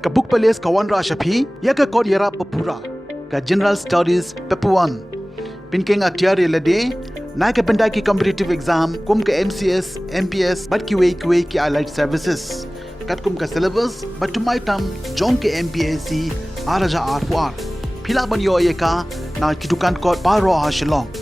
Kabuk Pales Kawan Rashapi, Yaka Kodyara Papura, Ka General Studies Pepuan. Pinkeng Aktiari Lade, Naka Pendaki Competitive Exam, Kum Ka MCS, MPS, Bat QA Ki Allied Services. Kat Kum Ka Syllabus, But to my tam, Jong Ke MPAC, Araja R4R. Pila Ban Yo Yeka, Na Kitukan Kot Paro Hashalong.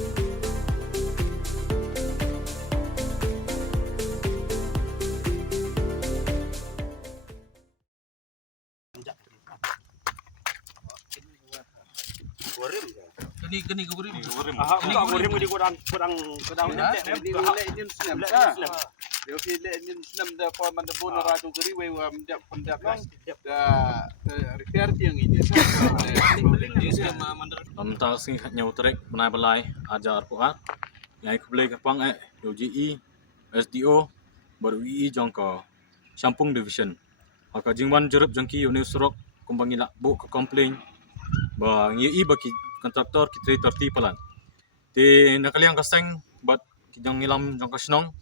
Geni gurim. Gurim di kurang di wala Indian Islam. Dia pilih Indian Islam dah pun mana pun orang tu kiri we dia pendak dah repair tiang ini. Tentang sing nyau trek menai belai ajar puat yang aku boleh kapang UGE SDO baru EE jangka Sampung Division. Maka jingwan jerup jangki unit surok kumbangi lak bu ke komplain bang EE bagi contractor kita terti pelan. Di nakaliang kaseng bat kijang ngilam jangka senong.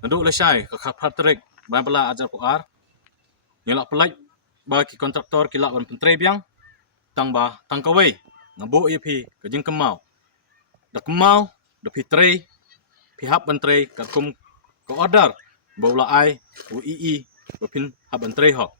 Naduk lesai ke kapal trek bahan pela ajar puar. Nyelak pelaj bagi contractor kilak ban pyntrei biang tang ba tang kawai ngabo ip ke jing kemau. Da kemau da pyntrei pihak pyntrei ka kum ke order baula ai UEE bapin hab pyntrei ho.